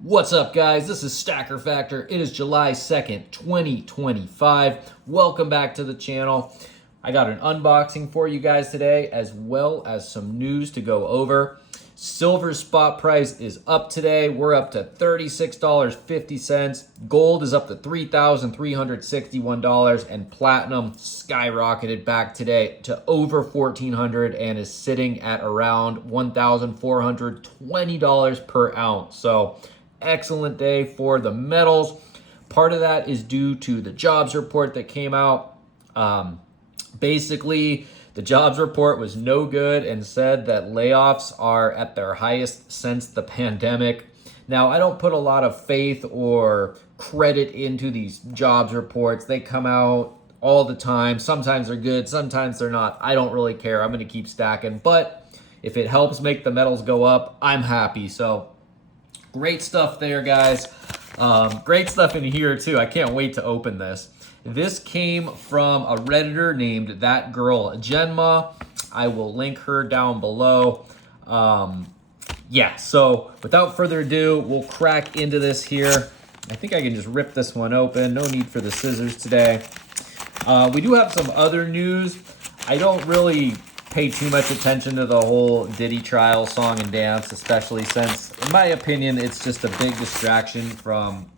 What's up, guys? This is Stacker Factor. It is July 2nd, 2025. Welcome back to the channel. I got an unboxing for you guys today, as well as some news to go over. Silver spot price is up today. We're up to $36.50. Gold is up to $3,361, and platinum skyrocketed back today to over $1,400 and is sitting at around $1,420 per ounce. So excellent day for the metals. Part of that is due to the jobs report that came out. Basically, the jobs report was no good and said that layoffs are at their highest since the pandemic. Now, I don't put a lot of faith or credit into these jobs reports. They come out all the time. Sometimes they're good, sometimes they're not. I don't really care. I'm going to keep stacking. But if it helps make the metals go up, I'm happy. So great stuff there, guys. Great stuff in here, too. I can't wait to open this. This came from a Redditor named That Girl Genma. I will link her down below. Yeah, so without further ado, we'll crack into this here. I think I can just rip this one open. No need for the scissors today. We do have some other news. I don't really pay too much attention to the whole Diddy trial song and dance, especially since, in my opinion, it's just a big distraction from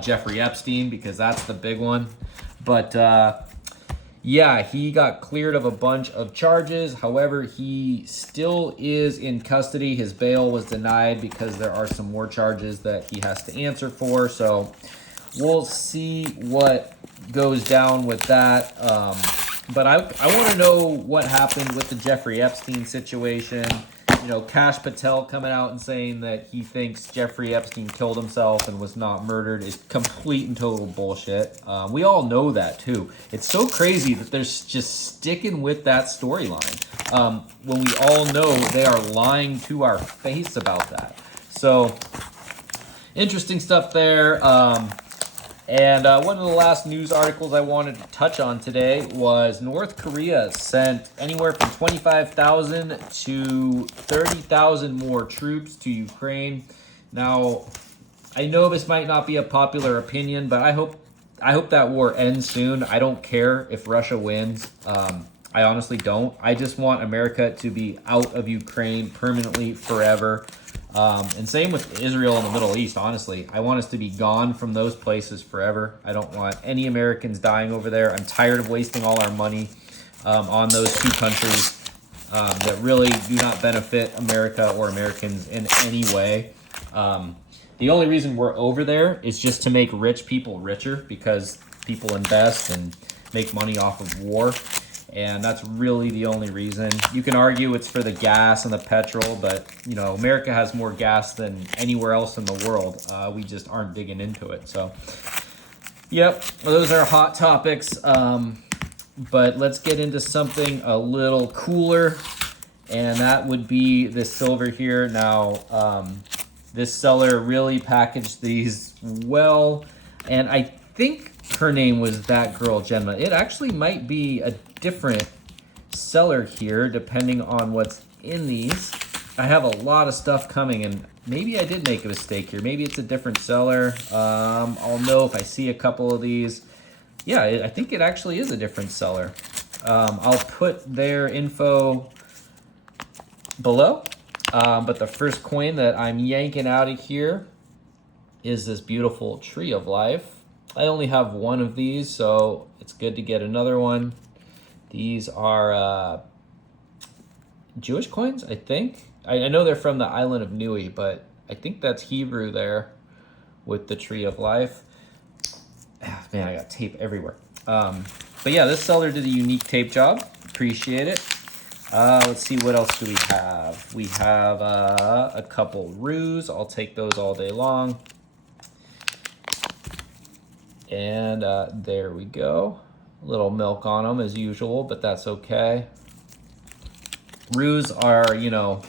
Jeffrey Epstein, because that's the big one. But yeah, he got cleared of a bunch of charges. However, he still is in custody. His bail was denied because there are some more charges that he has to answer for. So we'll see what goes down with that. But I want to know what happened with the Jeffrey Epstein situation. You know, Kash Patel coming out and saying that he thinks Jeffrey Epstein killed himself and was not murdered is complete and total bullshit. We all know that, too. It's so crazy that they're just sticking with that storyline when we all know they are lying to our face about that. So, interesting stuff there. And one of the last news articles I wanted to touch on today was North Korea sent anywhere from 25,000 to 30,000 more troops to Ukraine. Now, I know this might not be a popular opinion, but I hope that war ends soon. I don't care if Russia wins. I honestly don't. I just want America to be out of Ukraine permanently, forever. And same with Israel and the Middle East, honestly. I want us to be gone from those places forever. I don't want any Americans dying over there. I'm tired of wasting all our money on those two countries that really do not benefit America or Americans in any way. The only reason we're over there is just to make rich people richer, because people invest and make money off of war. And that's really the only reason. You can argue it's for the gas and the petrol, but, you know, America has more gas than anywhere else in the world. We just aren't digging into it. So, yep, those are hot topics. But let's get into something a little cooler, and that would be this silver here. Now, this seller really packaged these well, and I think her name was That Girl Genma. It actually might be a different seller here, depending on what's in these. I have a lot of stuff coming, and maybe I did make a mistake here. Maybe it's a different seller. I'll know if I see a couple of these. Yeah, I think it actually is a different seller. I'll put their info below. But the first coin that I'm yanking out of here is this beautiful Tree of Life. I only have one of these, so it's good to get another one. These are Jewish coins, I think. I know they're from the island of Nui, but I think that's Hebrew there with the Tree of Life. Man, I got tape everywhere. But yeah, this seller did a unique tape job. Appreciate it. Let's see, what else do we have? We have a couple roos. I'll take those all day long. And there we go. A little milk on them as usual, but that's okay. Roos are, you know,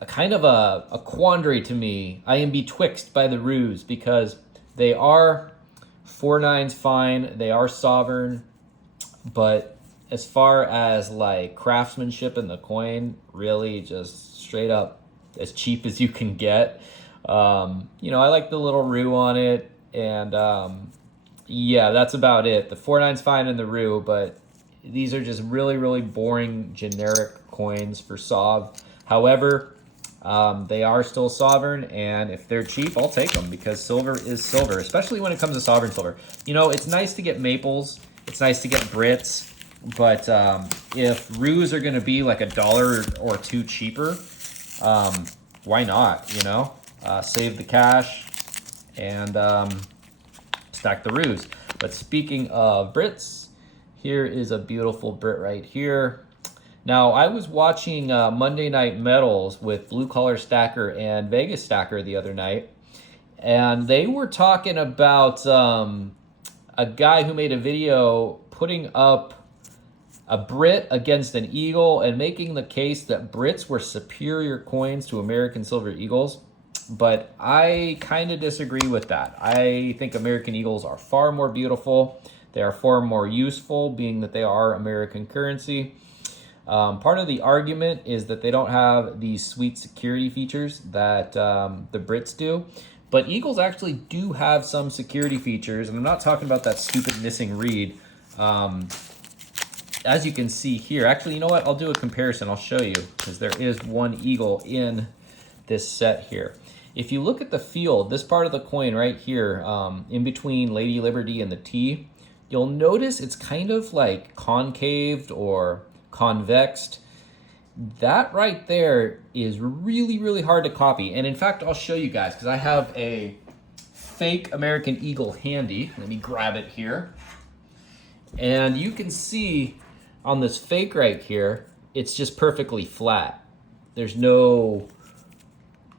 a kind of a quandary to me. I am betwixt by the roos, because they are 4/9s fine. They are sovereign, but as far as like craftsmanship in the coin, really just straight up as cheap as you can get. You know, I like the little Roo on it, and yeah, that's about it. The 4.9's fine in the Roo, but these are just really, really boring generic coins for Sov. However, they are still sovereign, and if they're cheap, I'll take them because silver is silver, especially when it comes to sovereign silver. You know, it's nice to get maples, it's nice to get Brits, but if Roos are going to be like $1 or $2 cheaper, why not, you know? Save the cash and stack the Roos. But speaking of Brits, here is a beautiful Brit right here. Now, I was watching Monday Night Metals with Blue Collar Stacker and Vegas Stacker the other night, and they were talking about a guy who made a video putting up a Brit against an Eagle and making the case that Brits were superior coins to American Silver Eagles. But I kind of disagree with that. I think American Eagles are far more beautiful. They are far more useful, being that they are American currency. Part of the argument is that they don't have these sweet security features that the Brits do. But Eagles actually do have some security features, and I'm not talking about that stupid missing read. As you can see here, actually, you know what? I'll do a comparison. I'll show you, because there is one Eagle in this set here. If you look at the field, this part of the coin right here, in between Lady Liberty and the T, you'll notice it's kind of like concaved or convexed. That right there is really, really hard to copy. And in fact, I'll show you guys, because I have a fake American Eagle handy. Let me grab it here. And you can see on this fake right here, it's just perfectly flat. There's no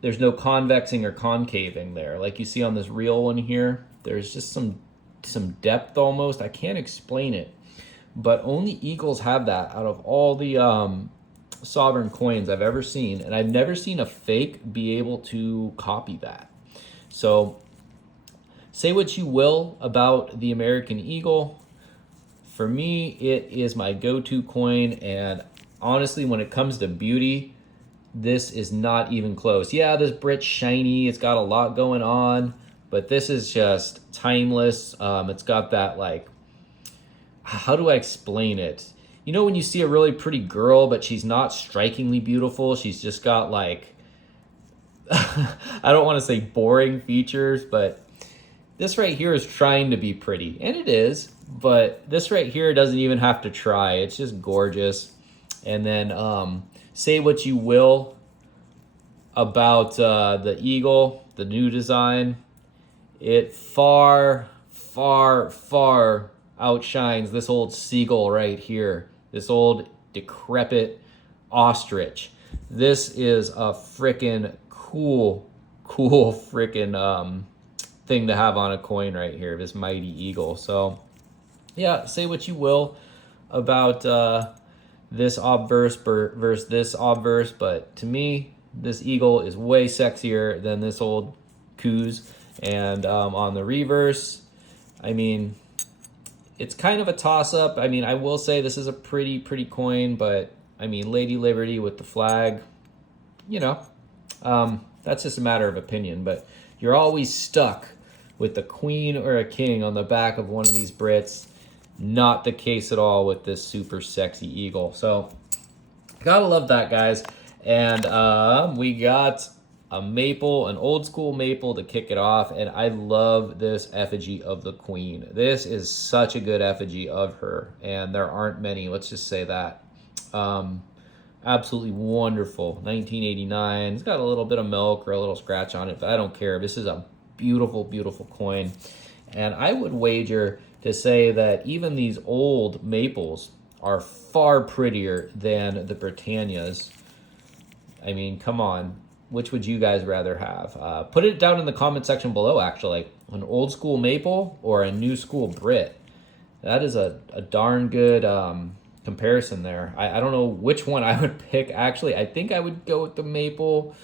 convexing or concaving there. Like you see on this real one here, there's just some depth almost. I can't explain it, but only Eagles have that out of all the sovereign coins I've ever seen, and I've never seen a fake be able to copy that. So say what you will about the American Eagle. For me, it is my go-to coin, and honestly, when it comes to beauty, this is not even close. Yeah, this Brit's shiny, it's got a lot going on, but this is just timeless. It's got that, like, how do I explain it? You know when you see a really pretty girl, but she's not strikingly beautiful, she's just got like, I don't want to say boring features, but this right here is trying to be pretty, and it is, but this right here doesn't even have to try. It's just gorgeous. And then say what you will about the Eagle, the new design, it far, far, far outshines this old seagull right here, this old decrepit ostrich. This is a freaking cool freaking thing to have on a coin right here, this mighty Eagle. So yeah, say what you will about this obverse versus this obverse, but to me, this Eagle is way sexier than this old Coos. And on the reverse, I mean, it's kind of a toss-up. I mean, I will say this is a pretty coin, but I mean, Lady Liberty with the flag, you know, that's just a matter of opinion, but you're always stuck with a queen or a king on the back of one of these Brits. Not the case at all with this super sexy Eagle. So gotta love that, guys. And we got a maple, an old school maple to kick it off, and I love this effigy of the queen. This is such a good effigy of her, and there aren't many, let's just say that. Absolutely wonderful. 1989. It's got a little bit of milk or a little scratch on it, but I don't care. This is a beautiful coin, and I would wager to say that even these old maples are far prettier than the Britannias. I mean, come on. Which would you guys rather have? Put it down in the comment section below, actually. An old school maple or a new school Brit. That is a darn good comparison there. I don't know which one I would pick, actually. I think I would go with the maple.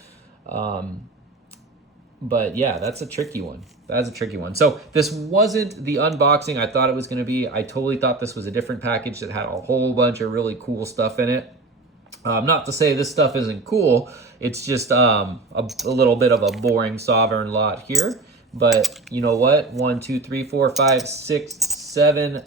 But yeah, that's a tricky one. That's a tricky one. So this wasn't the unboxing I thought it was going to be. I totally thought this was a different package that had a whole bunch of really cool stuff in it. Not to say this stuff isn't cool. It's just a little bit of a boring sovereign lot here. But you know what? 1, 2, 3, 4, 5, 6, 7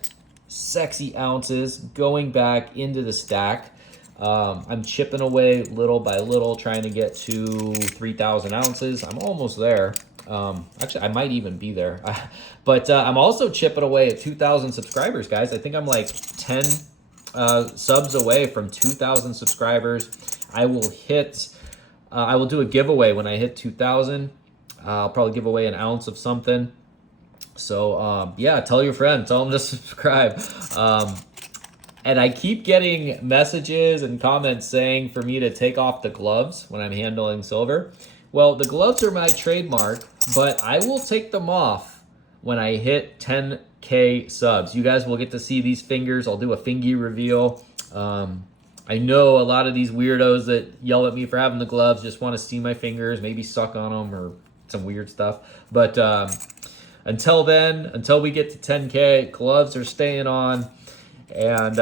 sexy ounces going back into the stack. I'm chipping away little by little, trying to get to 3,000 ounces. I'm almost there. Actually, I might even be there. But I'm also chipping away at 2,000 subscribers, guys. I think I'm like 10 subs away from 2,000 subscribers. I will do a giveaway when I hit 2,000. I'll probably give away an ounce of something. So yeah, tell your friend, tell them to subscribe. And I keep getting messages and comments saying for me to take off the gloves when I'm handling silver. Well, the gloves are my trademark, but I will take them off when I hit 10K subs. You guys will get to see these fingers. I'll do a fingy reveal. I know a lot of these weirdos that yell at me for having the gloves just want to see my fingers, maybe suck on them or some weird stuff. But until then, until we get to 10K, gloves are staying on. And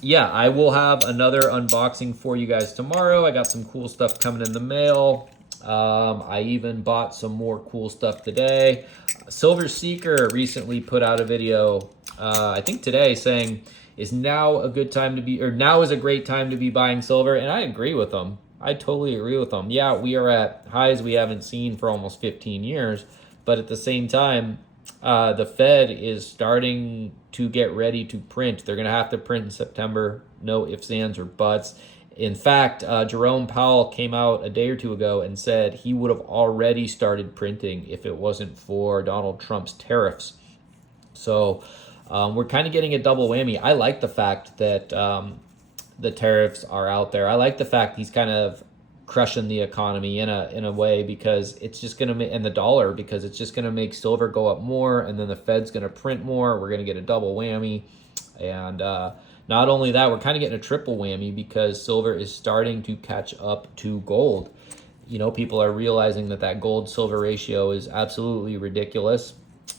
yeah, I will have another unboxing for you guys tomorrow. I got some cool stuff coming in the mail. I even bought some more cool stuff today. Silver Seeker recently put out a video, I think today, saying is now a good time to be, or now is a great time to be buying silver. And I agree with them. I totally agree with them. Yeah, we are at highs we haven't seen for almost 15 years. But at the same time, the Fed is starting to get ready to print. They're going to have to print in September. No ifs, ands, or buts. In fact, Jerome Powell came out a day or two ago and said he would have already started printing if it wasn't for Donald Trump's tariffs. So we're kind of getting a double whammy. I like the fact that the tariffs are out there. I like the fact he's kind of crushing the economy in a way, because it's just going to make, and the dollar, because it's just going to make silver go up more, and then the Fed's going to print more. We're going to get a double whammy. And not only that, we're kind of getting a triple whammy because silver is starting to catch up to gold. You know, people are realizing that gold silver ratio is absolutely ridiculous.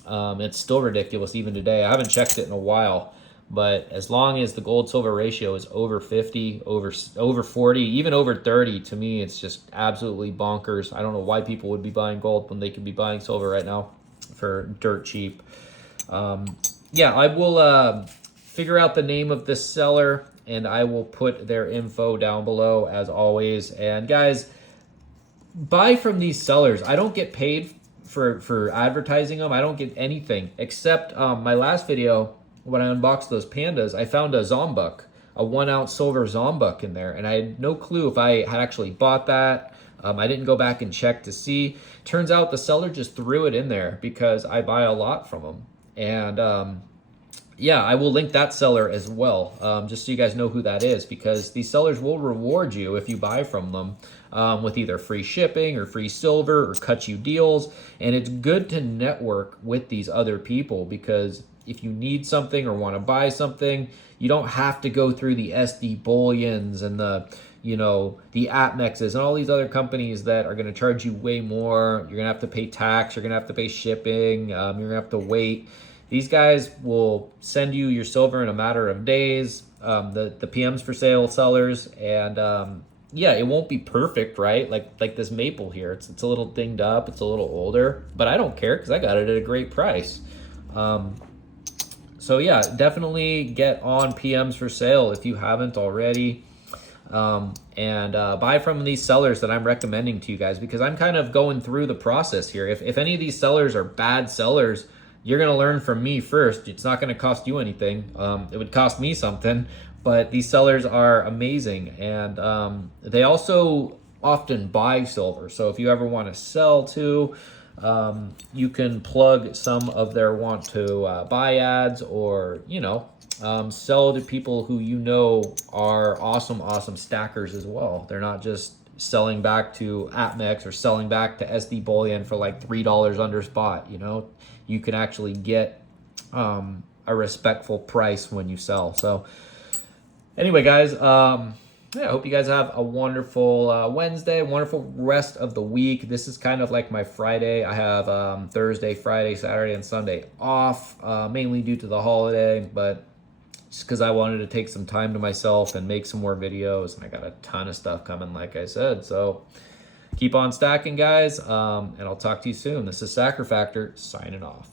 It's still ridiculous even today. I haven't checked it in a while. But as long as the gold silver ratio is over 50, over 40, even over 30, to me, it's just absolutely bonkers. I don't know why people would be buying gold when they could be buying silver right now for dirt cheap. Yeah, I will figure out the name of this seller, and I will put their info down below as always. And guys, buy from these sellers. I don't get paid for advertising them. I don't get anything except my last video. When I unboxed those pandas, I found a Zombuk, a 1 ounce silver Zombuk in there. And I had no clue if I had actually bought that. I didn't go back and check to see. Turns out the seller just threw it in there because I buy a lot from them. And yeah, I will link that seller as well, just so you guys know who that is, because these sellers will reward you if you buy from them with either free shipping or free silver or cut you deals. And it's good to network with these other people, because if you need something or want to buy something, you don't have to go through the SD Bullions and the Atmexes and all these other companies that are going to charge you way more. You're going to have to pay tax. You're going to have to pay shipping. You're going to have to wait. These guys will send you your silver in a matter of days. The PMs for sale sellers, and yeah, it won't be perfect, right? Like this maple here. It's a little dinged up. It's a little older, but I don't care because I got it at a great price. So yeah, definitely get on PMs for sale if you haven't already, and buy from these sellers that I'm recommending to you guys, because I'm kind of going through the process here. If any of these sellers are bad sellers, you're going to learn from me first. It's not going to cost you anything. It would cost me something, but these sellers are amazing, and they also often buy silver. So if you ever want to sell too, you can plug some of their want to buy ads, or sell to people who are awesome stackers as well. They're not just selling back to Atmex or selling back to SD Bullion for like $3 under spot. You can actually get a respectful price when you sell. So anyway, guys, yeah, I hope you guys have a wonderful Wednesday, wonderful rest of the week. This is kind of like my Friday. I have Thursday, Friday, Saturday, and Sunday off, mainly due to the holiday. But just because I wanted to take some time to myself and make some more videos. And I got a ton of stuff coming, like I said. So keep on stacking, guys. And I'll talk to you soon. This is Sacrifactor signing off.